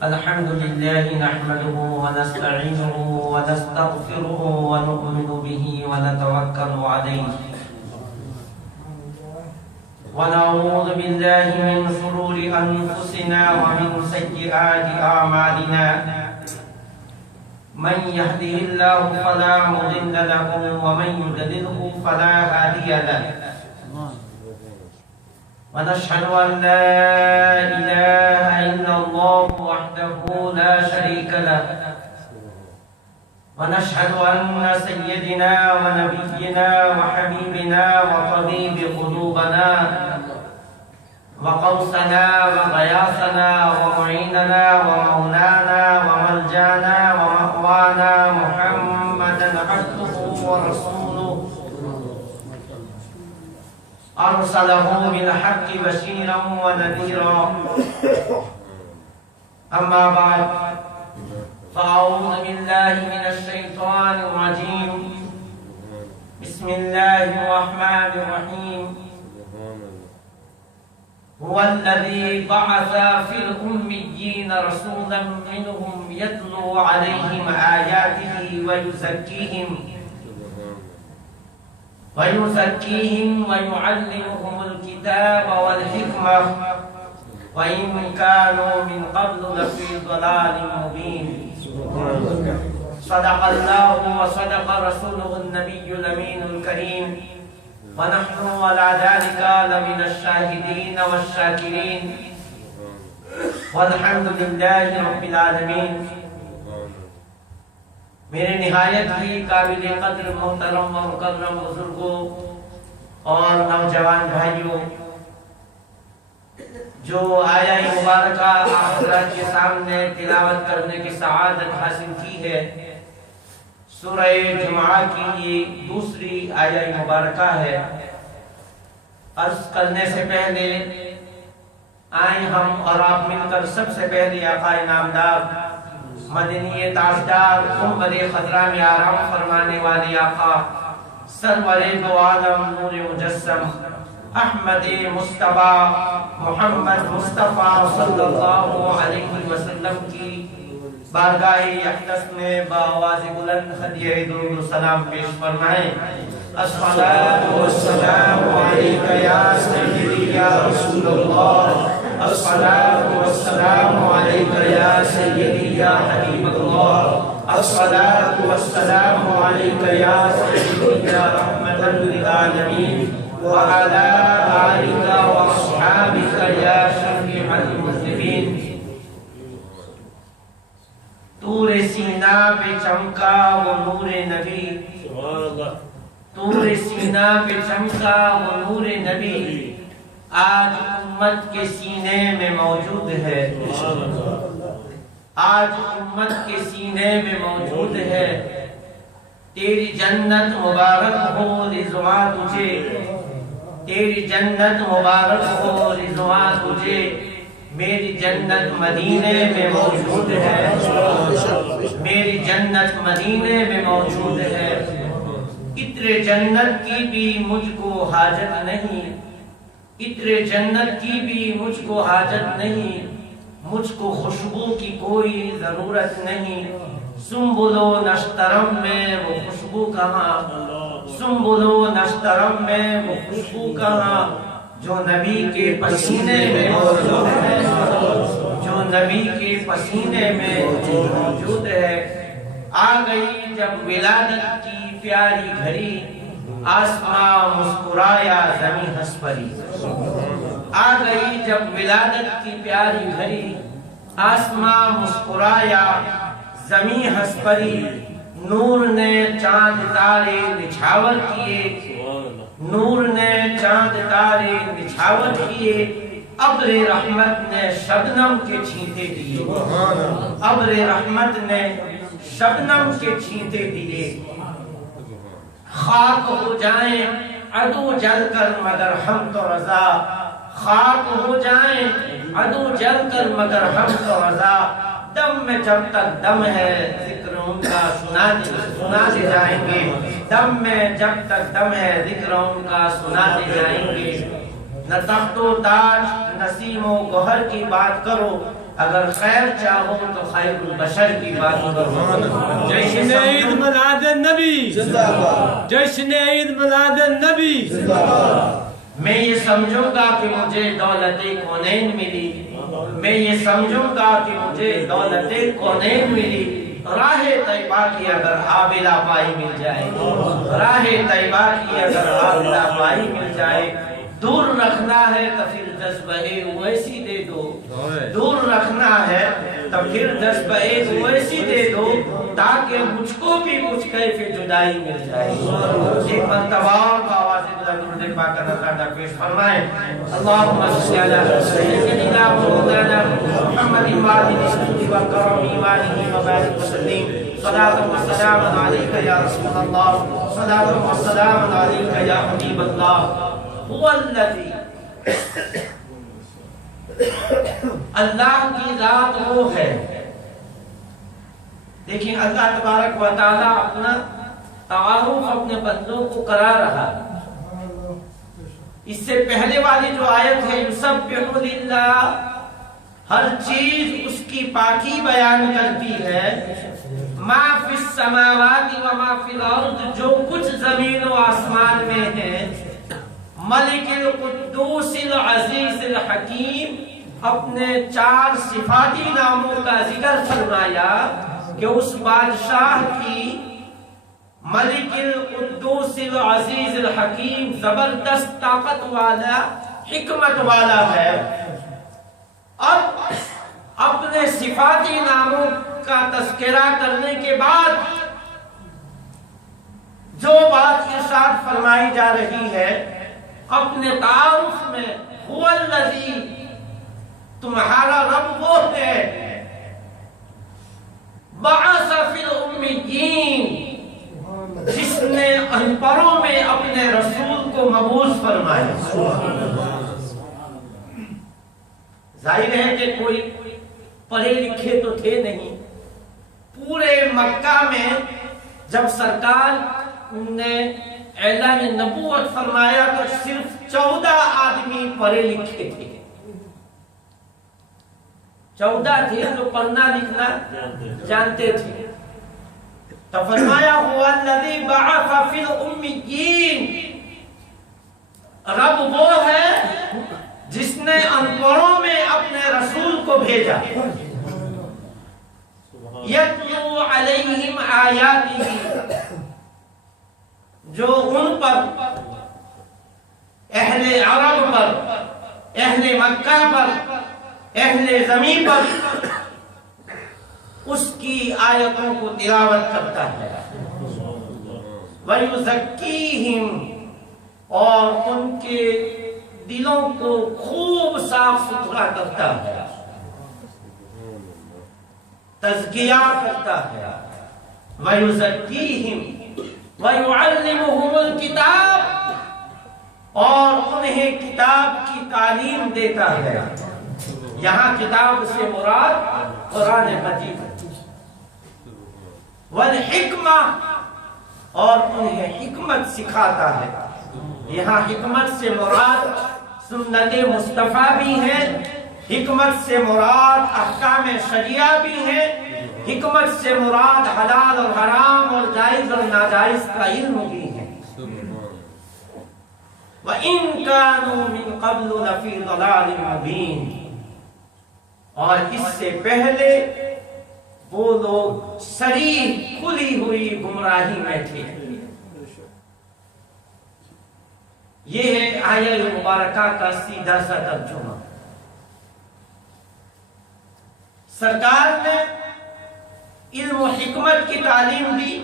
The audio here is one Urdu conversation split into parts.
الحمد لله نحمده ونستعينه ونستغفره ونؤمن به ونتوكل عليه ونعوذ بالله من شرور أنفسنا ومن سيئات أعمالنا من يهده الله فلا مضل له ومن يضلله فلا هادي له ونشهد أن لا إله إلا الله وحده لا شريك له ونشهد أن سيدنا ونبينا وحبيبنا وطبيب قلوبنا وقوسنا وغياثنا ومعيننا ومولانا وملجانا ومأوانا محمدا عبده ورسوله أرسله بالحق بشيرا ونذيرا أما بعد فأعوذ بالله من الشيطان الرجيم بسم الله الرحمن الرحيم هو الذي بعث في الأميين رسولا منهم يتلو عليهم آياته ويزكيهم ويعلمهم الكتاب والحكمة وإن كانوا من قبل لفي ضلال مبين صدق الله وصدق رسوله النبي الأمين الكريم ونحن على ذلك لمن الشاهدين والشاكرين والحمد لله رب العالمين. میرے نہایت ہی قابل قدر محترم و مکرم بزرگوں اور نوجوان بھائیوں، جو آیہ مبارکہ حضرات کے سامنے تلاوت کرنے کی سعادت حاصل کی ہے، سورہ جمعہ کی یہ دوسری آیہ مبارکہ ہے. عرض کرنے سے پہلے آئیں ہم اور آپ مل کر سب سے پہلے آقا نامدار مدنی تاجدار گنبد خضرا میں آرام فرمانے والے آقا سرور دو عالم نور مجسم احمد مصطفیٰ محمد مصطفیٰ صلی اللہ علیہ وسلم کی بارگاہ اقدس میں بآواز بلند ہدیہ درود و سلام پیش فرمائیں. الصلاۃ والسلام علیک یا سیدی یا رسول اللہ، الصلاۃ والسلام علیک یا سیدی یا حبیب اللہ، الصلاۃ والسلام علیک یا سیدی یا رحمۃ للعالمین وعلی آلک واصحابک یا شفیع المذنبین. طور سینا پہ چمکا وہ نور نبی، طور سینا پہ چمکا وہ نور نبی، آج امت کے سینے میں موجود ہے، آج امت کے سینے میں موجود ہے. تیری جنت مبارک ہو رضوان تجھے، تیری جنت مبارک ہو رضوان تجھے، میری جنت مدینے میں موجود ہے، میری جنت مدینے میں موجود ہے. عطر جنت کی بھی مجھ کو حاجت نہیں، عطر جنت کی بھی مجھ کو حاجت نہیں، مجھ کو خوشبو کی کوئی ضرورت نہیں. سنبل و نشترم میں وہ خوشبو کہاں، سنبل و نشترم میں وہ خوشبو کہاں، جو نبی کے پسینے میں موجود ہے، جو نبی کے پسینے میں موجود ہے. آ گئی جب ولادت کی پیاری گھڑی، آسماں مسکرایا زمین ہنس پڑی. آ گئی جب ولادت کی پیاری گھڑی، آسماں مسکرایا زمین ہنس پڑی. نور نے چاند تارے نچھاور کیے، نور نے چاند تارے نچھاور کیے، ابر رحمت نے شبنم کے چھینٹے دیے، ابر رحمت نے شبنم کے چھینٹے دیے. خاک ہو جائیں عدو جل کر مگر ہم تو رضا، خاک ہو جائیں عدو جل کر مگر ہم تو رضا. دم میں جب تک دم ہے ذکر ان کا سناتے جائیں گے، دم میں جب تک دم ہے ذکر ان کا سناتے جائیں گے۔ نہ تخت و تاج نسیم و گوہر کی بات کرو، اگر خیر چاہو تو خیر البشر کی بات کرو۔ جشن عید میلاد النبی زندہ باد، جشن عید میلاد النبی زندہ باد۔ میں یہ سمجھوں گا کہ مجھے دولت کونین ملی، میں یہ سمجھوں گا کہ مجھے دولت کونین ملی، راہ طیبہ کی اگر آبلا پائی مل جائے، راہ طیبہ کی اگر آبلا پائی مل جائے، دور رکھنا ہے تو پھر جذبہ ویسی دے دو، دور رکھنا ہے تو پھر جذبہ ویسی دے دو، تاکہ مجھ کو بھی کچھ کیف جدائی مل جائے۔ ایک مرتبہ کا آواز درود پاک کا نذرانہ پیش فرمائیں۔ اللہم صلی علی سیدنا مولانا محمد وآلہ و کرم وآلہ وبارک وسلم۔ صلاۃ و سلام علیک یا رسول اللہ، صلاۃ و سلام علیک یا حبیب اللہ۔ اللہ کی ذات وہ ہے، دیکھیں اللہ تبارک و تعالیٰ اپنا تعارف اپنے بندوں کو کرا رہا۔ اس سے پہلے والی جو آیت ہے یسبح للہ، ہر چیز اس کی پاکی بیان کرتی ہے۔ ما فی السماوات و ما فی الارض، جو کچھ زمین و آسمان میں ہے۔ ملک القدوس العزیز الحکیم، اپنے 4 صفاتی ناموں کا ذکر فرمایا کہ اس بادشاہ کی ملک القدوس العزیز الحکیم زبردست طاقت والا، حکمت والا ہے۔ اب اپنے صفاتی ناموں کا تذکرہ کرنے کے بعد جو بات ارشاد فرمائی جا رہی ہے اپنے تعارف میں، هو الذی، تمہارا رب وہ ہے، بعث فی الامیین، جس نے ان پڑھوں میں اپنے رسول کو مبعوث فرمایا۔ ظاہر ہے کہ کوئی پڑھے لکھے تو تھے نہیں۔ پورے مکہ میں جب سرکار نے اعلان نبوت فرمایا تو صرف 14 آدمی پڑھے لکھے تھے، 14 تھے جو پڑھنا لکھنا جانتے تھے۔ تو فرمایا هو الذی بعث فی الامیین، رب وہ ہے جس نے ان پڑھوں میں اپنے رسول کو بھیجا۔ یتلو علیہم آیاتہ، جو ان پر، اہل عرب پر، اہل مکہ پر، اہل زمین پر اس کی آیتوں کو تلاوت کرتا ہے۔ وَيُزَكِّيهِمْ، اور ان کے دلوں کو خوب صاف ستھرا کرتا ہے، تزکیہ کرتا ہے۔ وَيُزَكِّيهِمْ وَيُعَلِّمُهُمُ الْكِتَابَ، اور انہیں کتاب کی تعلیم دیتا ہے۔ یہاں کتاب سے مراد قرآن مجید، والحکمہ، اور انہیں حکمت سکھاتا ہے۔ یہاں حکمت سے مراد سنت مصطفیٰ بھی ہے، حکمت سے مراد احکام شریعہ بھی ہے، حکمت سے مراد حلال اور حرام اور جائز اور ناجائز کا علم بھی ہے۔ وَإِن كَانُوا مِن قَبْلُ لَفِي ضَلَالٍ مُبِينٍ، اور اس سے پہلے وہ لوگ صریح کھلی ہوئی گمراہی میں تھے۔ یہ ہے آیہ مبارکہ کا سیدھا سا ترجمہ۔ سرکار نے علم و حکمت کی تعلیم دی،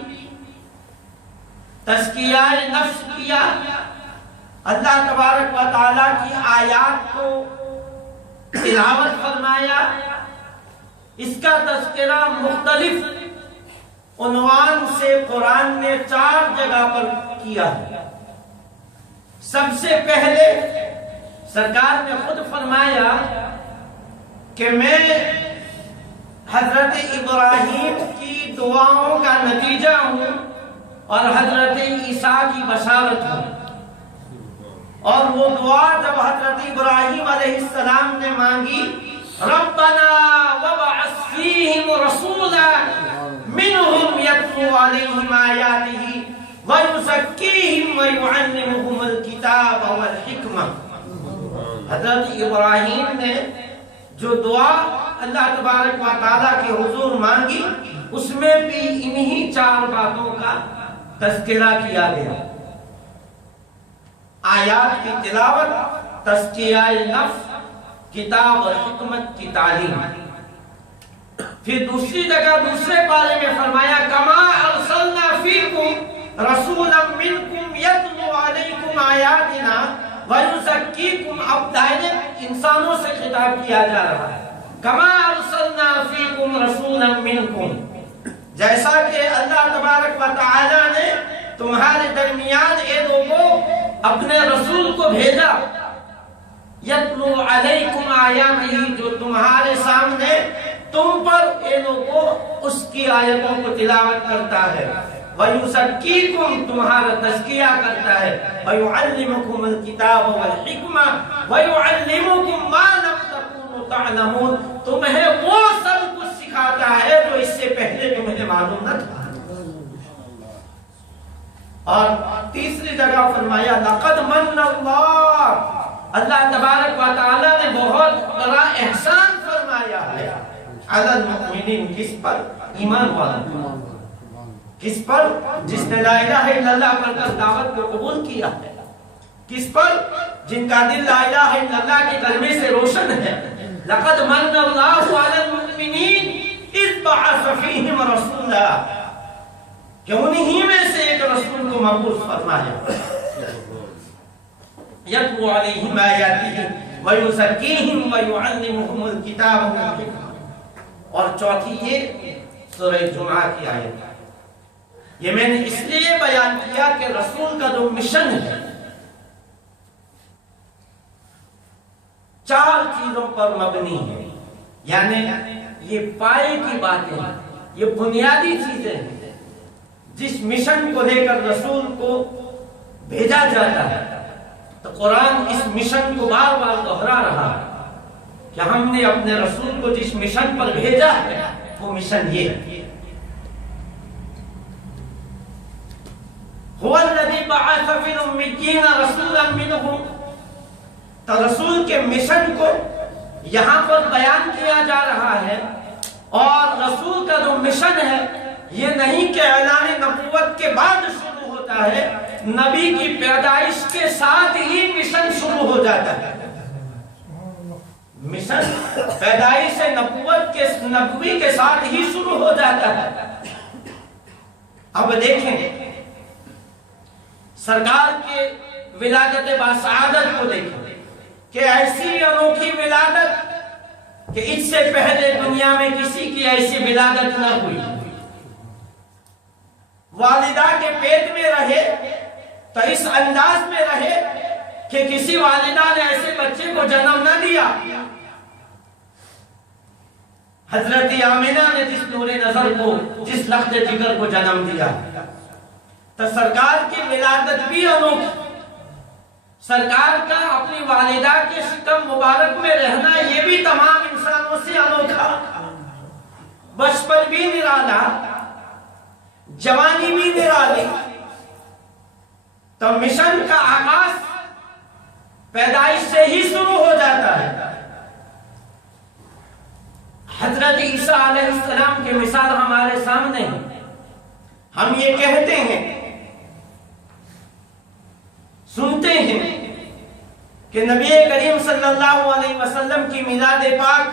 تزکیہ نفس کیا، اللہ تبارک و تعالیٰ کی آیات کو تلاوت فرمایا۔ اس کا تذکرہ مختلف عنوان سے قرآن نے 4 جگہ پر کیا ہے۔ سب سے پہلے سرکار نے خود فرمایا کہ میں حضرت ابراہیم کی دعاؤں کا نتیجہ ہوں اور حضرت عیسیٰ کی بشارت ہوں۔ اور وہ دعا جب حضرت ابراہیم علیہ السلام نے مانگی، ربنا وابعث فیہم رسولا منہم یتلو علیہم آیاتہ ویزکیہم ویعلمہم الکتاب والحکمہ۔ حضرت ابراہیم نے جو دعا اللہ تبارک و تعالیٰ کے حضور مانگی، اس میں بھی انہی 4 باتوں کا تذکرہ کیا گیا: آیات کی تلاوت، تزکیہ نفس، کتاب اور حکمت کی تعلیم۔ پھر دوسری جگہ دوسرے پارے میں فرمایا، کما ارسلنا فیکم رسولا منکم یتلو علیکم آیاتنا ویزکیکم۔ اب دائرے انسانوں سے خطاب کیا جا رہا ہے، کما ارسلنا فیکم رسولا منکم، جیسا کہ اللہ تبارک و تعالی نے تمہارے درمیان اے لوگوں اپنے رسول کو بھیجا، یتلو علیکم آیاتہ، جو تمہارے سامنے تم پر اے لوگوں اس کی آیتوں کو تلاوت کرتا ہے، وَيُزَكِّيكُمْ، تمہارا تزکیہ کرتا ہے، وَيُعَلِّمُكُمُ الْكِتَابَ وَالْحِكْمَةَ وَيُعَلِّمُكُمْ مَا لَمْ تَكُونُوا تَعْلَمُونَ، تمہیں وہ سب کچھ سکھاتا ہے جو اس سے پہلے تمہیں معلوم نہ تھا۔ اور تیسری جگہ فرمایا، لَقَدْ مَنَّ اللَّهُ، اللہ تبارک و تعالیٰ نے بہت بڑا احسان فرمایا ہے، عَلَى الْمُؤْمِنِينَ، کس پر؟ ایمان والوں۔ کس پر؟ جس نے لا الہ الا اللہ پر کر دعوت کو قبول کیا ہے۔ کس پر؟ جن کا دل لا الہ الا اللہ کے کلمے سے روشن ہے۔ لَقَدْ مَنَّ اللَّهُ عَلَى الْمُؤْمِنِينَ إِذْ بَعَثَ فِيهِمْ رَسُولًا، کہ انہی میں سے ایک رسول کو مبعوث فرمایا، یتلو علیہم آیاتہ ویزکیہم ویعلمہم الکتاب والحکمہ۔ اور چوتھی یہ سورہ جمعہ کی آیت، یہ میں نے اس لیے بیان کیا کہ رسول کا جو مشن ہے 4 چیزوں پر مبنی ہے، یعنی یہ پائے کی باتیں، یہ بنیادی چیزیں ہیں جس مشن کو لے کر رسول کو بھیجا جاتا ہے۔ تو قرآن اس مشن کو بار بار دہرا رہا ہے کہ ہم نے اپنے رسول کو جس مشن پر بھیجا ہے وہ مشن یہ ہے۔ هو الذی بعث فی الأمیین رسولا منہم، تو رسول کے مشن کو یہاں پر بیان کیا جا رہا ہے۔ اور رسول کا جو مشن ہے یہ نہیں کہ اعلان نبوت کے بعد شروع ہوتا ہے، نبی کی پیدائش کے ساتھ ہی مشن شروع ہو جاتا ہے۔ مشن پیدائش نبوی کے ساتھ ہی شروع ہو جاتا ہے۔ اب دیکھیں سرکار کے ولادت باسعادت کو دیکھیں کہ ایسی انوکھی ولادت کہ اس سے پہلے دنیا میں کسی کی ایسی ولادت نہ ہوئی۔ والدہ کے پیٹ میں رہے تو اس انداز میں رہے کہ کسی والدہ نے ایسے بچے کو جنم نہ دیا۔ حضرت آمنہ نے جس نور نظر کو، جس لخت جگر کو جنم دیا، تو سرکار کی ولادت بھی انوکھی، سرکار کا اپنی والدہ کے شکم مبارک میں رہنا یہ بھی تمام انسانوں سے انوکھا۔ بچپن بھی نرالا، جوانی بھی نرالی، تو مشن کا آغاز پیدائش سے ہی شروع ہو جاتا ہے۔ حضرت عیسیٰ علیہ السلام کی مثال ہمارے سامنے ہے۔ ہم یہ کہتے ہیں، سنتے ہیں کہ نبی کریم صلی اللہ علیہ وسلم کی میلاد پاک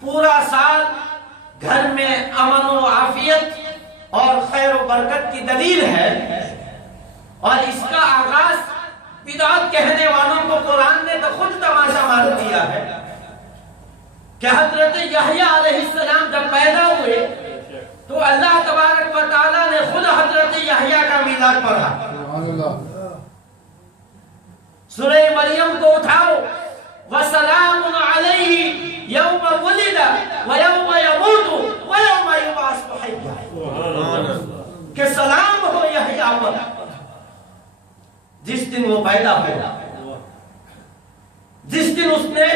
پورا سال گھر میں امن و عافیت اور خیر و برکت کی دلیل ہے، اور اس کا آغاز بدعت کہنے والوں کو قرآن نے تو خود تماشا مار دیا ہے کہ حضرت یحییٰ علیہ السلام جب پیدا ہوئے تو اللہ تبارک و تعالیٰ نے خود حضرت یحییٰ کا میلاد پڑھا۔ سورہ مریم کو اٹھاؤ، وَسَلَامٌ عَلَيْهِ یوم ولد ویوم یموت ویوم یبعث حیا، کہ سلام ہو یحییٰ پر جس دن وہ پیدا ہوا، جس دن اس نے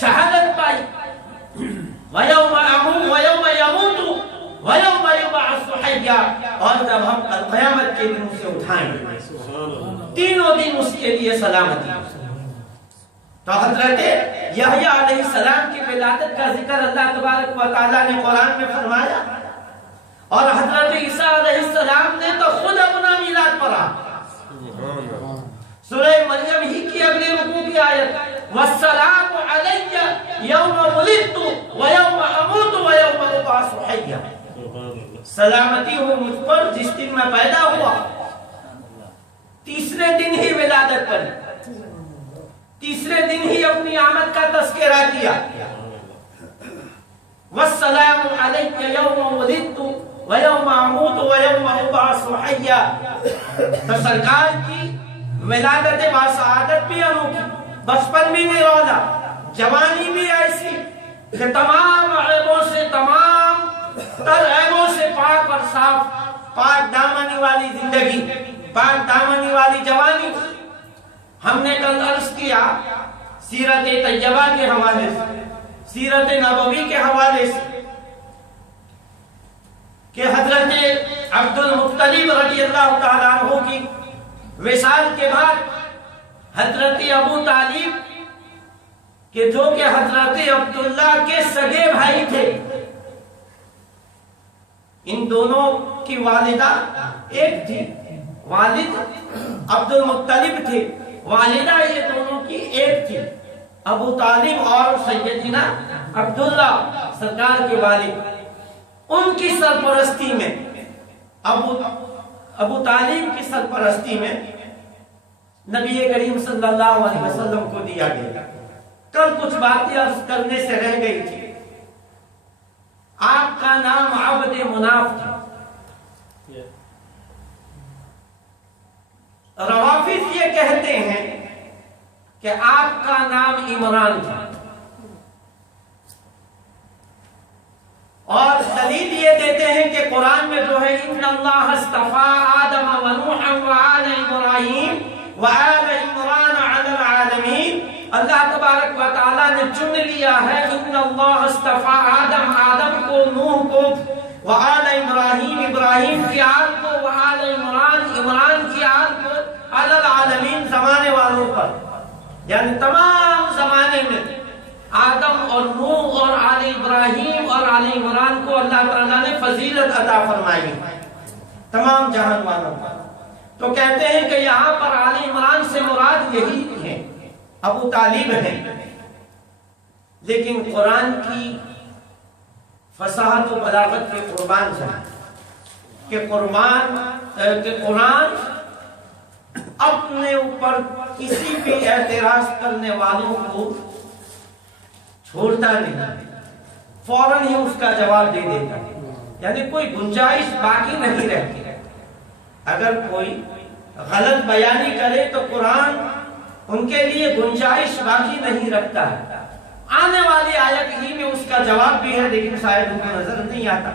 شہادت پائی، وَيَوْمَ يَمُوتُ وَيَوْمَ يُبْعَثُ حَيًّا، اور جب ہم قیامت کے دن اسے اٹھائیں گے، تینوں دن اس کے لیے سلامتی۔ تو حضرت یحییٰ علیہ السلام کی ولادت کا ذکر اللہ تبارک و تعالیٰ نے قرآن میں فرمایا، اور حضرت عیسیٰ علیہ السلام نے تو خود اپنا میلاد پڑھا۔ سورہ مریم ہی کی اگلی رکوع کی آیت، وَالسَّلَامُ عَلَيَّ يَوْمَ وُلِدتُّ وَيَوْمَ أَمُوتُ وَيَوْمَ أُبْعَثُ حَيًّا، سلامتی ہو مجھ پر جس دن میں پیدا ہوا، تیسرے دن ہی ولادت پڑھی، تیسرے دن ہی اپنی آمد کا تذکرہ کیا۔ وَالسَّلَامُ عَلَيَّ يَوْمَ وُلِدتُّ وَيَوْمَ أَمُوتُ وَيَوْمَ أُبْعَثُ حَيًّا، تو سرکار کی ولادت باسعادت بھی انوکھی، بچپن بھی نرالا، جوانی بھی ایسی کہ تمام عیبوں سے، تمام تر عیبوں سے پاک اور صاف، پاک دامنی والی زندگی، پاک دامنی والی جوانی۔ ہم نے کل عرض کیا سیرت طیبہ کے حوالے سے، سیرت نبوی کے حوالے سے، کہ حضرت عبد المطلب رضی اللہ تعالیٰ عنہ کی وصال کے بعد حضرت ابو طالب کہ جو کہ حضرت عبداللہ کے سگے بھائی تھے، ان دونوں کی والدہ ایک تھی، والد عبد المطلب تھے، والدہ یہ دونوں کی ایک تھی، ابو طالب اور سیدنا عبداللہ سرکار کے والد، ان کی سرپرستی میں، ابو طالب کی سرپرستی میں نبی کریم صلی اللہ علیہ وسلم کو دیا گیا۔ کل کچھ باتیں عرض کرنے سے رہ گئی تھی۔ آپ کا نام عبد مناف تھا، روافض یہ کہتے ہیں کہ آپ کا نام عمران تھا، اور دلیل یہ دیتے ہیں کہ قرآن میں جو ہے ان اللہ اصطفیٰ آدم و نوح و آل ابراہیم و آل عمران علی العالمین، اللہ تبارک و تعالیٰ نے چن لیا ہے ان اللہ اصطفیٰ آدم کو، نوح کو، و آل ابراہیم ابراہیم کی آل کو، و آل عمران کی آل کو، علی العالمین زمانے والوں پر، یعنی تمام زمانے میں آدم اور نوح اور آل ابراہیم اور آل عمران کو اللہ تعالیٰ نے فضیلت عطا فرمائی تمام جہان والوں پر۔ تو کہتے ہیں کہ یہاں پر آل عمران سے مراد یہی ہے، ابو طالب ہیں، لیکن قرآن کی فصاحت و بلاغت کے قربان جائیں کہ قرآن اپنے اوپر کسی بھی اعتراض کرنے والوں کو چھوڑتا نہیں، فوراً ہی اس کا جواب دے دیتا، یعنی کوئی گنجائش باقی نہیں رہتی۔ اگر کوئی غلط بیانی کرے تو قرآن ان کے لیے گنجائش باقی نہیں رکھتا ہے، آنے والی آیت ہی میں اس کا جواب بھی ہے، لیکن شاید ان کو نظر نہیں آتا۔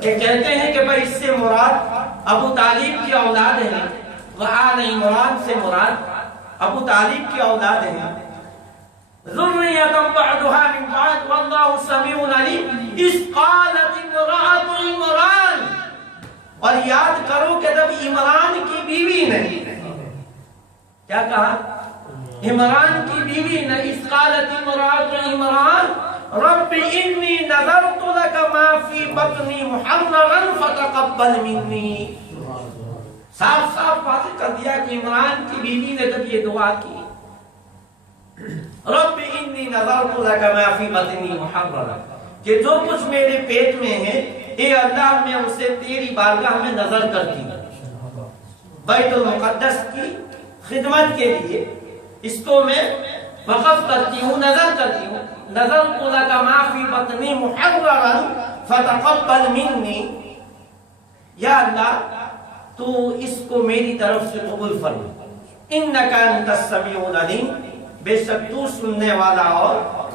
کہ کہتے ہیں کہ بھائی اس سے مراد ابو طالب کی اولاد ہیں، وآل عمران سے مراد ابو طالب کی اولاد ہیں، ذریۃ بعضها من بعض واللہ سمیع علیم، اذ قالت امرأۃ عمران، اور یاد کرو کہ جب عمران کی بیوی نے کیا کہا، عمران کی بیوی نے، اذ قالت امرأۃ عمران رب انی نذرت لک ما فی بطنی محررا فتقبل منی، صاف صاف واضح کر دیا کہ عمران کی بیوی نے جب یہ دعا کی، رب انی نذرت لک ما فی بطنی محررا، کہ جو کچھ میرے پیٹ میں ہے اے اللہ میں اسے تیری بارگاہ میں نظر کرتی ہوں، بیت المقدس کی خدمت کے لیے اس کو میں وقف کرتی ہوں، نظر کرتی ہوں، نذرت لک ما فی بطنی محررا فتقبل منی، یا اللہ تو اس کو میری طرف سے قبول فرما، انک انت السمیع العلیم، بے شک تو سننے والا اور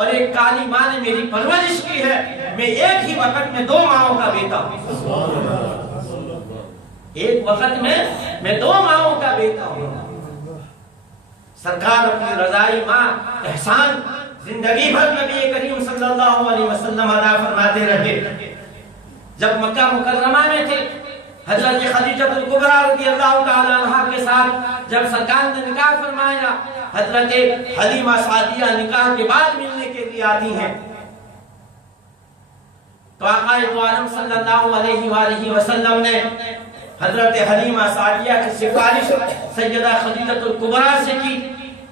اور ایک کالی ماں نے میری پرورش کی ہے، میں ایک ہی وقت میں 2 ماؤں کا بیٹا ہوں، ایک وقت میں 2 ماؤں کا بیٹا ہوں۔ سرکار اپنی رضائی ماں احسان زندگی بھر نبی کریم صلی اللہ علیہ وسلم ادا فرماتے رہے۔ جب مکہ مکرمہ میں تھے، حضرت خدیجہ الکبریٰ رضی اللہ تعالی عنہا کے ساتھ جب سرکار نے نکاح فرمایا، حضرت حلیمہ سعدیہ نکاح کے بعد ملنے کے لیے آتی ہیں، تو آقا دو عالم صلی اللہ علیہ وآلہ وسلم نے حضرت حلیمہ سعدیہ کی سفارش سیدہ خدیجہ الکبریٰ سے کی۔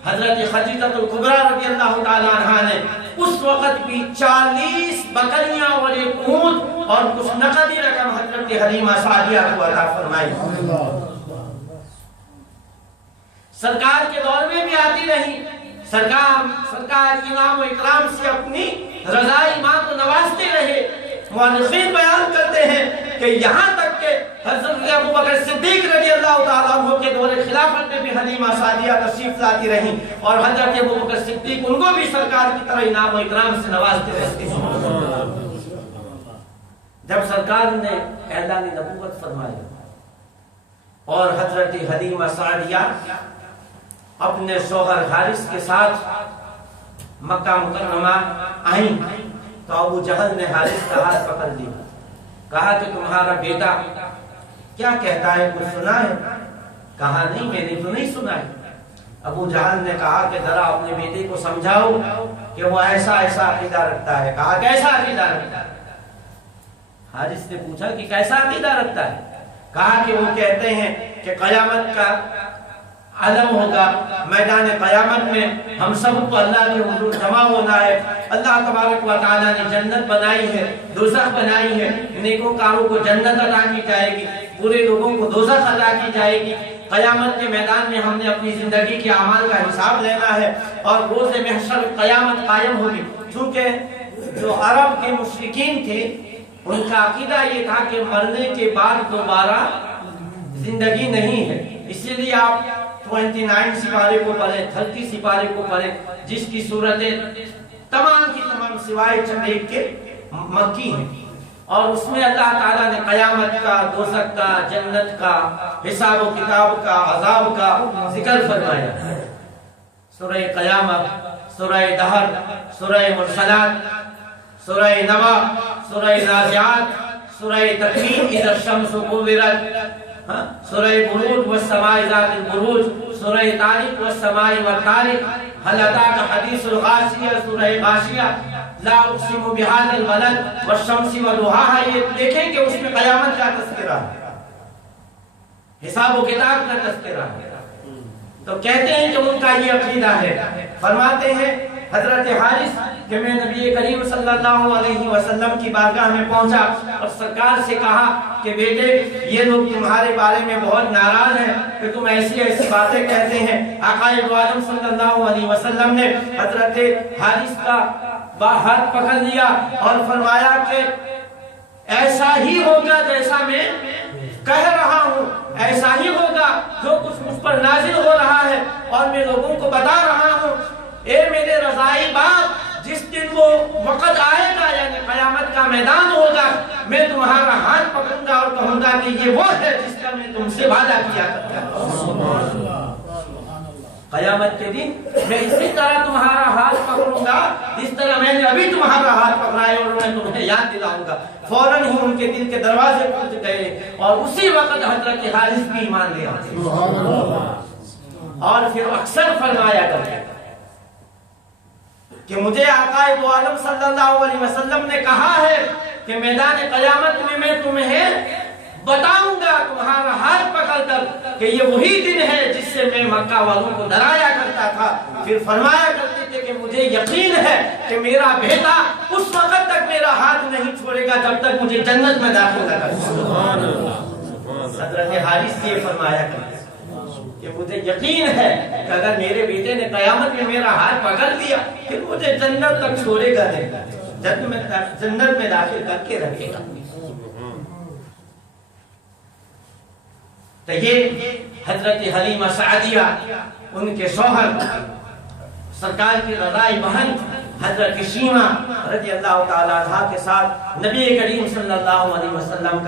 حضرت خدیجہ الکبریٰ رضی اللہ تعالی عنہا نے اس وقت بھی 40 بکریاں اور 1 اونٹ اور کچھ نقدی رقم حضرت حلیمہ سعدیہ کو عطا فرمائی۔ سرکار کے دور میں بھی آتی رہی، سرکار انعام و اکرام سے اپنی رضائی ماں کو نوازتے رہے۔ مورخین بیان کرتے ہیں کہ یہاں تک کہ حضرت ابوبکر صدیق رضی اللہ تعالیٰ عنہ کے دور خلافت میں بھی حلیمہ سعدیہ تشریف لاتی رہیں، اور حضرت ابوبکر صدیق ان کو بھی سرکار کی طرح انعام و اکرام سے نوازتے رہتے ہیں۔ جب سرکار نے اعلان نبوت فرمایا اور حضرت حلیمہ سعدیہ اپنے شوہر حارث کے ساتھ مکہ مکرمہ آئیں، تو ابو جہل نے حارث کا ہاتھ پکڑ لیا، کہا کہ تمہارا بیٹا کیا کہتا ہے، کچھ سنا ہے؟ کہا نہیں، میں نے تو نہیں سنا ہے۔ ابو جہل نے کہا کہ ذرا اپنے بیٹے کو سمجھاؤ کہ وہ ایسا عقیدہ رکھتا ہے۔ کہا کیسا عقیدہ رکھتا ہے؟ حارث نے پوچھا کہ کیسا عقیدہ رکھتا ہے؟ کہا کہ وہ کہتے ہیں کہ قیامت کا عالم ہوگا، میدان قیامت میں ہم سب کو اللہ کے حضور جمع ہونا ہے، اللہ تبارک و تعالیٰ نے جنت بنائی ہے، دوزخ بنائی ہے، نیکوکاروں کو جنت عطا کی جائے گی، پورے لوگوں کو دوزخ عطا کی جائے گی۔ قیامت کے میدان میں ہم نے اپنی زندگی کے اعمال کا حساب لینا ہے، اور روز محشر قیامت قائم ہوگی۔ چونکہ جو عرب کے مشرکین تھے ان کا عقیدہ یہ تھا کہ مرنے کے بعد دوبارہ زندگی نہیں ہے، اسی لیے آپ 29 سپارے کو پڑھیں، 30 سپارے کو پڑھیں، جس کی صورتیں تمام کی تمام سوائے چند ایک کے مکی ہیں، اور اس میں اللہ تعالیٰ نے قیامت کا، دوزخ کا، جنت کا، حساب و کتاب کا، عذاب کا ذکر فرمایا۔ سورہ قیامت، سورہ دہر، سورہ مرسلات، سورہ نبا، سورہ نازعات، سورہ تکویر اذا الشمس کورت، سورہ بروج والسماء ذات البروج، سورہ طارق والسماء والطارق، هل اتاك حدیث الغاشیہ، سورہ غاشیہ، لا اقسم بهذا البلد والشمس وضحاها، یہ دیکھیں کہ اس میں قیامت کا تذکرہ ہے، حساب و کتاب کا تذکرہ ہے۔ تو کہتے ہیں کہ ان کا یہ عقیدہ ہے۔ فرماتے ہیں حضرت حارث کہ میں نبی کریم صلی اللہ علیہ وسلم کی بارگاہ میں پہنچا اور سرکار سے کہا کہ بیٹے یہ لوگ تمہارے بارے میں بہت ناراض ہیں کہ تم ایسی ایسی باتیں کہتے ہیں۔ آقا دو عالم صلی اللہ علیہ وسلم نے حضرت حارث کا ہاتھ پکڑ لیا اور فرمایا کہ ایسا ہی ہوگا جیسا میں کہہ رہا ہوں، ایسا ہی ہوگا جو کچھ مجھ پر نازل ہو رہا ہے اور میں لوگوں کو بتا رہا ہوں۔ اے میرے رضائی باپ، جس دن وہ وقت آئے گا یعنی قیامت کا میدان ہوگا، میں تمہارا ہاتھ پکڑوں گا اور کہوں گا کہ یہ وہ ہے جس کا میں تم سے وعدہ کیا کرتا ہوں۔ قیامت کے دن میں اسی طرح تمہارا ہاتھ پکڑوں گا جس طرح میں نے ابھی تمہارا ہاتھ پکڑا ہے، اور میں تمہیں یاد دلاؤں گا۔ فوراً ہی ان کے دل کے دروازے کھل گئے اور اسی وقت حضرت حارث بھی ایمان لے آتے، اور پھر اکثر فرمایا کرتے کہ مجھے آقا دو عالم صلی اللہ علیہ وسلم نے کہا ہے کہ میدان قیامت میں تمہیں بتاؤں گا تمہارا ہاتھ پکڑ کر کہ یہ وہی دن ہے جس سے میں مکہ والوں کو ڈرایا کرتا تھا۔ پھر فرمایا کرتے تھے کہ مجھے یقین ہے کہ میرا بیٹا اس وقت تک میرا ہاتھ نہیں چھوڑے گا جب تک مجھے جنت میں داخل نہ کرے۔ حضرت حارث یہ فرمایا کرتے کہ مجھے یقین ہے کہ اگر میرے بیٹے نے قیامت میں میرا ہاتھ پکڑ لیا پھر مجھے جنت تک چھوڑے گا نہیں، جنت میں داخل کر کے رکھے گا۔ تو یہ حضرت حلیمہ سعدیہ ان کے شوہر سرکار کی رضائی بہن حضرت شیمہ رضی اللہ تعالیٰ عنہ کے ساتھ نبی کریم صلی اللہ علیہ وسلم کا